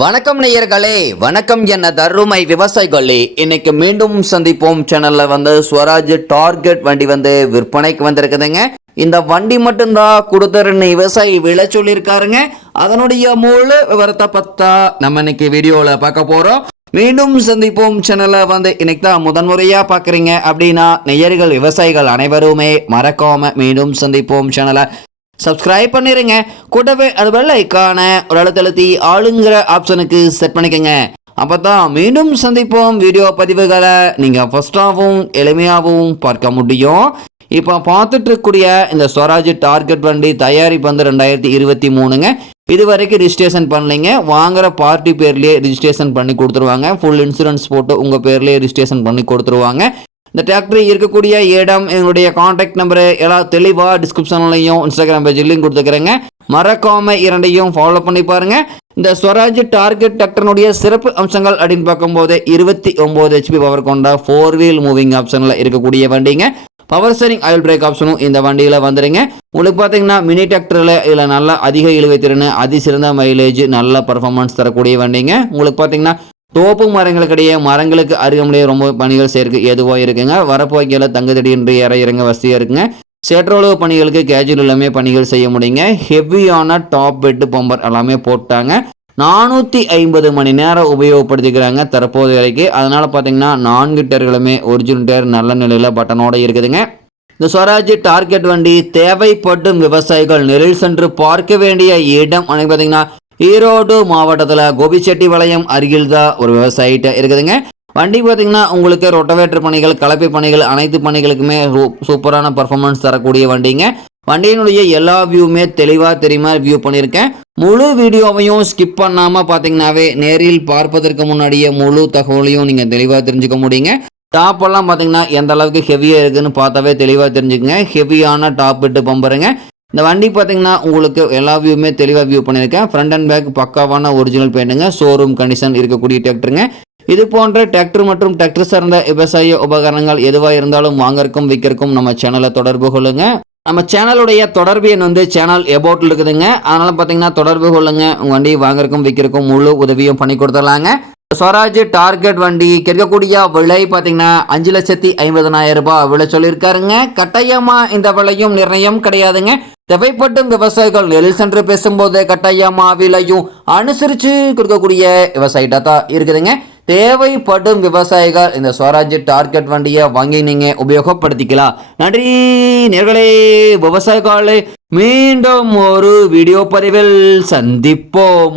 வணக்கம் நேயர்களே வணக்கம் என்ன தருமை விவசாயிகளே. இன்னைக்கு மீண்டும் சந்திப்போம். சேனல்ல வந்து ஸ்வராஜ் டார்கெட் வண்டி வந்து விற்பனைக்கு வந்திருக்குதுங்க. இந்த வண்டி மட்டும்தான் கொடுத்துருன்னு விவசாயி விலை சொல்லியிருக்காருங்க. அதனுடைய முழு விவரத்தை பத்தா நம்ம இன்னைக்கு வீடியோவில் பார்க்க போறோம். மீண்டும் சந்திப்போம். சேனலை வந்து இன்னைக்கு தான் முதன்முறையா பார்க்குறீங்க. அப்படின்னா நெய்யர்கள் விவசாயிகள் அனைவருமே மறக்காம மீண்டும் சந்திப்போம். சேனலை சப்ஸ்கிரைப் பண்ணிடுங்க கூடவே அது வெள்ளை ஐக்கான ஒரு அழுத்தழுத்தி ஆளுங்கிற ஆப்ஷனுக்கு செட் பண்ணிக்கோங்க. அப்போ தான் மீண்டும் சந்திப்போம் வீடியோ பதிவுகளை. நீங்கள் ஃபஸ்ட்டாகவும் எளிமையாகவும் பார்க்க முடியும். இப்போ பார்த்துட்டு இருக்கக்கூடிய இந்த ஸ்வராஜ் டார்கெட் வண்டி தயாரிப்பு வந்து ரெண்டாயிரத்தி இருபத்தி மூணுங்க. இது வரைக்கும் ரிஜிஸ்ட்ரேஷன் பண்ணலைங்க. வாங்குற பார்ட்டி பேர்லேயே ரிஜிஸ்ட்ரேஷன் பண்ணி கொடுத்துருவாங்க. ஃபுல் இன்சூரன்ஸ் போட்டு உங்கள் பேர்லேயே ரிஜிஸ்ட்ரேஷன் பண்ணி கொடுத்துருவாங்க. இந்த டிராக்டர் இருக்கக்கூடிய இடம் என்னுடைய காண்டாக்ட் நம்பரு எல்லாம் தெளிவாக டிஸ்கிரிப்ஷன்லையும் இன்ஸ்டாகிராம் பேஜ்லையும் கொடுத்துக்கிறேங்க. மறக்காம இரண்டையும் ஃபாலோ பண்ணி பாருங்க. இந்த ஸ்வராஜ் டார்கெட் டிராக்டர்னுடைய சிறப்பு அம்சங்கள் அப்படின்னு பார்க்கும்போது இருபத்தி ஒம்பது ஹெச்பி பவர் கொண்ட ஃபோர் வீல் மூவிங் ஆப்ஷனில் இருக்கக்கூடிய வண்டிங்க. பவர் ஸ்டரிங் ஆயில் பிரேக் ஆப்ஷனும் இந்த வண்டியில் வந்துடுங்க உங்களுக்கு பார்த்தீங்கன்னா மினி டிராக்டரில் இதில் நல்லா அதிக இழுவை திறன் அதிசிறந்த மைலேஜ் நல்ல பர்ஃபார்மன்ஸ் தரக்கூடிய வண்டிங்க. உங்களுக்கு பார்த்தீங்கன்னா தோப்பு மரங்களுக்கிடையே மரங்களுக்கு அருகாமலேயே ரொம்ப பணிகள் செய்யறதுக்கு எதுவாக இருக்குங்க? வரப்போக்கியில் தங்குதடியின்றி இற இறங்க வசதியாக இருக்குங்க. சேற்றளவு பணிகளுக்கு கேஜுவல் எல்லாமே பணிகள் செய்ய முடியுங்க. ஹெவியான டாப் பெட்டு பம்பர் எல்லாமே போட்டாங்க. நானூற்றி ஐம்பது மணி நேரம் உபயோகப்படுத்திக்கிறாங்க தற்போது வரைக்கும் அதனால் பார்த்தீங்கன்னா நான்கு டயர்களுமே ஒரிஜினல் டயர் நல்ல நிலையில் பட்டனோட இருக்குதுங்க. இந்த ஸ்வராஜ் டார்கெட் வண்டி தேவைப்படும் விவசாயிகள் நெரில் சென்று பார்க்க வேண்டிய இடம் அன்னைக்கு பார்த்தீங்கன்னா ஈரோடு மாவட்டத்தில் கோபிச்செட்டிபாளையம் அருகில் தான் ஒரு விவசாயிட்ட இருக்குதுங்க. வண்டி பார்த்தீங்கன்னா உங்களுக்கு ரொட்டவேட்டர் பணிகள் கலப்பை பணிகள் அனைத்து பணிகளுக்குமே சூப்பரான பர்ஃபார்மன்ஸ் தரக்கூடிய வண்டிங்க. வண்டியினுடைய எல்லா வியூவுமே தெளிவாக தெரியுமா? வியூ பண்ணியிருக்கேன் முழு வீடியோவையும் ஸ்கிப் பண்ணாமல் பார்த்தீங்கன்னாவே நேரில் பார்ப்பதற்கு முன்னாடியே முழு தகவலையும் நீங்கள் தெளிவாக தெரிஞ்சுக்க முடியுங்க. டாப் எல்லாம் பார்த்தீங்கன்னா எந்த அளவுக்கு ஹெவியாக இருக்குதுன்னு பார்த்தாவே தெளிவாக தெரிஞ்சுக்கங்க. ஹெவியான டாப் விட்டு பம்பருங்க இந்த வண்டி பார்த்தீங்கன்னா உங்களுக்கு எல்லா வியூவுமே தெளிவாக வியூ பண்ணியிருக்கேன். ஃப்ரண்ட் அண்ட் பேக் பக்காவான ஒரிஜினல் பெயிண்ட்டுங்க ஷோரூம் கண்டிஷன் இருக்கக்கூடிய டிராக்டருங்க இது போன்ற டிராக்டர் மற்றும் டிராக்டர் சார்ந்த விவசாய உபகரணங்கள் எதுவாக இருந்தாலும் வாங்கறக்கும் விற்கிறக்கும் நம்ம சேனலை தொடர்பு கொள்ளுங்க. நம்ம சேனலுடைய தொடர்பு எண் வந்து சேனல் எபோட்டில் இருக்குதுங்க. அதனால் பார்த்தீங்கன்னா தொடர்பு கொள்ளுங்க. உங்கள் வண்டி வாங்கறக்கும் விற்கிறக்கும் முழு உதவியும் பண்ணி கொடுத்துடலாங்க. ஸ்வராஜ் டார்கெட் வண்டி இருக்கக்கூடிய விலை பார்த்தீங்கன்னா அஞ்சு லட்சத்தி ஐம்பதனாயிரம் ரூபாய் விலை சொல்லியிருக்காருங்க. கட்டாயமா இந்த விலையும் நிர்ணயம் கிடையாதுங்க. தேவைப்படும் விவசாயிகள் நெல் சென்று பேசும்போது கட்டாயமா விலையும் அனுசரித்து கொடுக்கக்கூடிய விவசாயிட்டா தான் இருக்குதுங்க. தேவைப்படும் விவசாயிகள் இந்த ஸ்வராஜ் டார்கெட் வண்டியை வாங்கி நீங்க உபயோகப்படுத்திக்கலாம். நன்றி நேர்களே. விவசாயிகளே மீண்டும் ஒரு வீடியோ பதிவில் சந்திப்போம்.